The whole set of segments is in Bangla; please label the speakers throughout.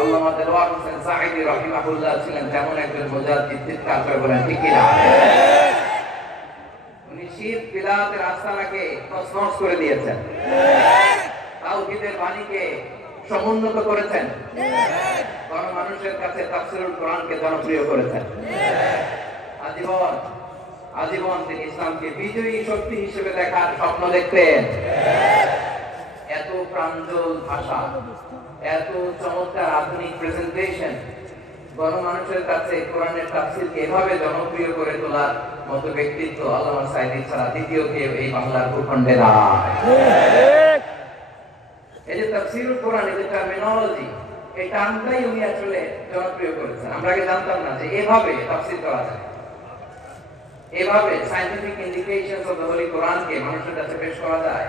Speaker 1: আল্লামা সমুন্নত করেছেন। মানুষের কাছে তাফসিরুল কোরআনকে জনপ্রিয় করেছেন। আজীবন আজীবন তিনি ইসলামকে বিজয়ী শক্তি হিসেবে দেখার স্বপ্ন দেখতেন। এভাবে কোরআন, এই যে জনপ্রিয় করেছেন। আমরা জানতাম না যে এভাবে তাফসির করা যায়। এভাবে scientific indications of the holy কোরআনকে মানুষের কাছে পেশ করা যায়।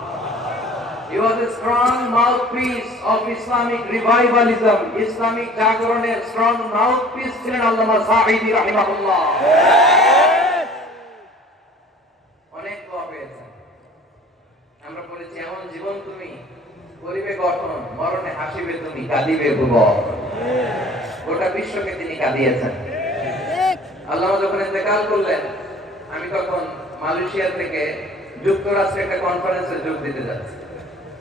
Speaker 1: He was a strong mouthpiece of Islamic revivalism, Islamic জাগরণের strong mouthpiece ছিলেন আল্লামা সাঈদী রাহিমাহুল্লাহ। অনেক দোয়া। আমরা বলেছি এমন জীবন তুমি গঠন মরণে হাসিবে তুমি কাঁদিবে গোটা বিশ্বকে তিনি কাঁদিয়েছেন আল্লাহ যখন ইন্তেকাল করলেন আমি তখন মালয়েশিয়া থেকে যুক্তরাষ্ট্রে একটা কনফারেন্সে যোগ দিতে যাচ্ছি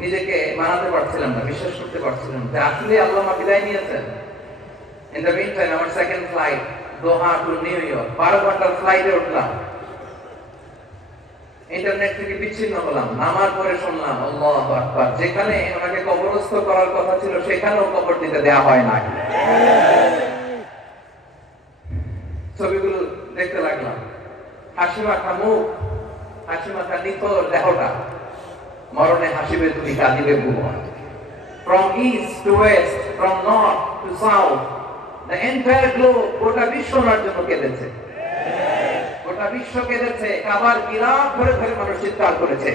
Speaker 1: নিজেকে মানাতে পারছিলাম না, বিশ্বাস করতে পারছিলাম যে আসলে আল্লামা বিদায় নিয়েছেন। ইন দ্য মিন টাইম আমার second flight Doha to New York বারো ঘণ্টার ফ্লাইটে উঠলাম। ইন্টারনেট থেকে বিচ্ছিন্ন হলাম। নামার পরে শুনলাম, আল্লাহ আকবার। যেখানে ওনাকে কবরস্থ করার কথা ছিল, সেখানেও কবর দিতে দেওয়া হয় না ছবিগুলো দেখতে লাগলাম। হাসি মাখা মুখ হাসি মাখা নিতর দেহটা। মরণে হাসিবে তুমি কাঁদিবে ভুবন from east to west, from north to south, the entire globe, গোটা বিশ্ব ওনার জন্য কেঁদেছে। গোটা বিশ্ব কেঁদেছে, কাবার বিরাট ধরে ধরে মানুষ চিৎকার করেছে।